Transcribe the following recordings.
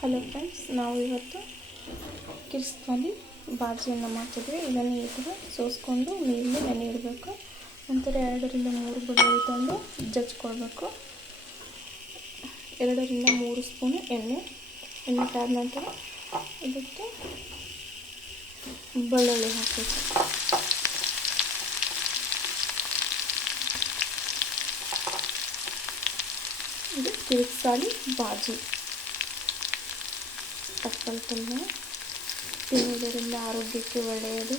Hello friends, ನಾವು ಇವತ್ತು ಕಿರಿಸ್ನಲ್ಲಿ ಬಾಜಿಯನ್ನು ಮಾಡ್ತಿದ್ವಿ. ಇದನ್ನು ಈ ಥರ ಸೋಸ್ಕೊಂಡು ನೀರಲ್ಲಿ ನೆನೆ ಇಡಬೇಕು. ನಂತರ 2-3 ಬೆಳ್ಳುಳ್ಳಿ ತಂದು ಜಜ್ಕೊಳ್ಬೇಕು. 2-3 ಸ್ಪೂನ್ ಎಣ್ಣೆ ಕಾದ ನಂತರ ಇದಕ್ಕೆ ಬೆಳ್ಳುಳ್ಳಿ ಹಾಕಬೇಕು. ಇದು ಕಿರಿಕ್ಸಾಲಿ ಬಾಜಿ. ತಪ್ಪಲು ಪಲ್ಯ ತಿನ್ನುವುದರಿಂದ ಆರೋಗ್ಯಕ್ಕೆ ಒಳ್ಳೆಯದು.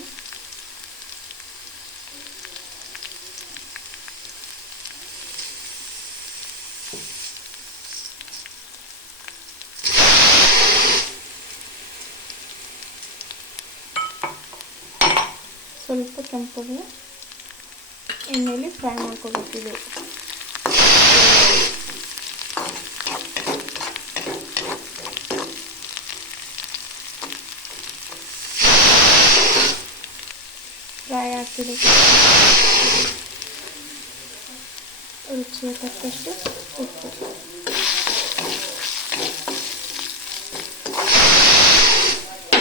ಸ್ವಲ್ಪ ಕೆಂಪಗೆ ಎಣ್ಣೆಯಲ್ಲಿ ಫ್ರೈ ಮಾಡ್ಕೋಬೇಕಿದೆ. ಫ್ರೈ ಆಗ್ತಿದೆ. ರುಚಿಗೆ ತಕ್ಕಷ್ಟು ಉಪ್ಪು.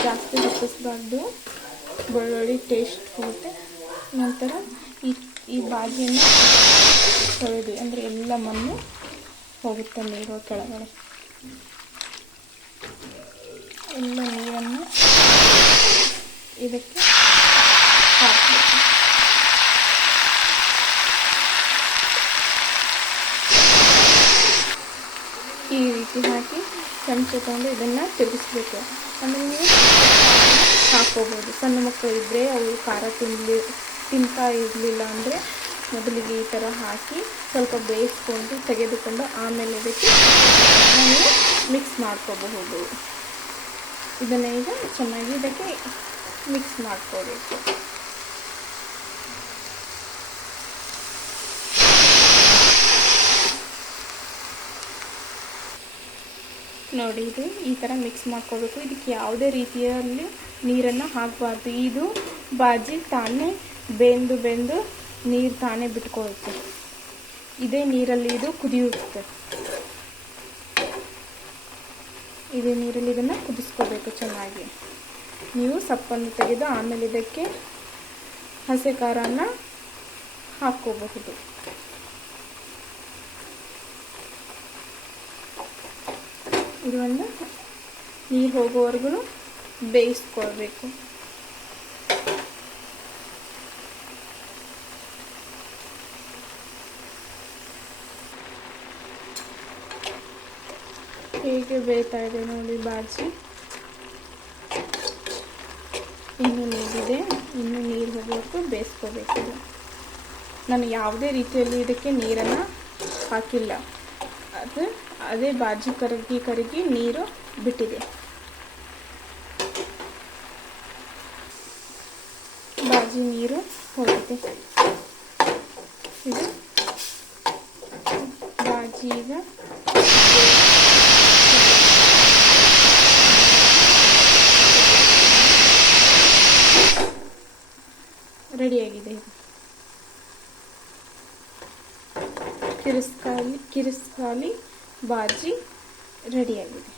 ಜಾಸ್ತಿ ಹತ್ತಿಸ್ಬಾರ್ದು, ಬೆಳ್ಳುಳ್ಳಿ ಟೇಸ್ಟ್ ಹೋಗುತ್ತೆ. ನಂತರ ಈ ಬಾಜಿಯನ್ನು ತೊಳೆದು ಅಂದರೆ ಎಲ್ಲ ಮಣ್ಣು ಹೋಗುತ್ತೆ ನೀರು ಕೆಳಗಡೆ. ಎಲ್ಲ ನೀರನ್ನು ಇದಕ್ಕೆ ಹಾಕಬೇಕು. ಈ ರೀತಿ ಹಾಕಿ ಚಮಚ ತಗೊಂಡು ಇದನ್ನು ತಿರುಗಿಸ್ಬೇಕು. ಆಮೇಲೆ ನೀವು ಹಾಕ್ಕೋಬೋದು. ಸಣ್ಣ ಮಕ್ಕಳು ಇದ್ದರೆ ಅವರು ಖಾರ ತಿಂತಾ ಇರಲಿಲ್ಲ ಅಂದರೆ ಮೊದಲಿಗೆ ಈ ಥರ ಹಾಕಿ ಸ್ವಲ್ಪ ಬೇಯಿಸ್ಕೊಂಡು ತೆಗೆದುಕೊಂಡು ಆಮೇಲೆ ಇದಕ್ಕೆ ನೀವು ಮಿಕ್ಸ್ ಮಾಡ್ಕೋಬಹುದು. ಇದನ್ನು ಈಗ ಚೆನ್ನಾಗಿ ಇದಕ್ಕೆ ಮಿಕ್ಸ್ ಮಾಡ್ಕೋಬೇಕು. ನೋಡಿ, ಇದು ಈ ಥರ ಮಿಕ್ಸ್ ಮಾಡ್ಕೋಬೇಕು. ಇದಕ್ಕೆ ಯಾವುದೇ ರೀತಿಯಲ್ಲಿ ನೀರನ್ನು ಹಾಕಬಾರ್ದು. ಇದು ಬಾಜಿ ತಾನೇ ಬೆಂದು ನೀರು ತಾನೇ ಬಿಟ್ಕೊಳ್ಳುತ್ತೆ. ಇದೇ ನೀರಲ್ಲಿ ಇದು ಕುದಿಯುತ್ತೆ. ಇದೇ ನೀರಲ್ಲಿ ಇದನ್ನು ಕುದಿಸ್ಕೋಬೇಕು ಚೆನ್ನಾಗಿ. ನೀವು ಸಪ್ಪನ್ನು ತೆಗೆದು ಆಮೇಲೆ ಇದಕ್ಕೆ ಹಸಿ ಖಾರನ ಹಾಕ್ಕೋಬಹುದು. ಇದನ್ನು ನೀರು ಹೋಗೋವರೆಗೂ ಬೇಯಿಸ್ಕೊಳ್ಬೇಕು. ಹೇಗೆ ಬೇಯ್ತಾ ಇದೆ ನೋಡಿ ಬಾಜಿ. ಇನ್ನೂ ನೀರಿದೆ, ಇನ್ನೂ ನೀರು ಹೋಗೋವರೆಗೂ ಬೇಯಿಸ್ಕೋಬೇಕು. ನಾನು ಯಾವುದೇ ರೀತಿಯಲ್ಲಿ ಇದಕ್ಕೆ ನೀರನ್ನು ಹಾಕಿಲ್ಲ. ಅದೇ ಬಾಜಿ ಕರಗಿ ನೀರು ಬಿಟ್ಟಿದೆ. ಬಾಜಿ ನೀರು ಹೋಗಿದೆ. ಇದು ಬಾಜಿ ಈಗ ರೆಡಿಯಾಗಿದೆ. ಕಿರಿಸ್ಕಾಲಿ ಬಾಜಿ ರೆಡಿಯಾಗಿದೆ.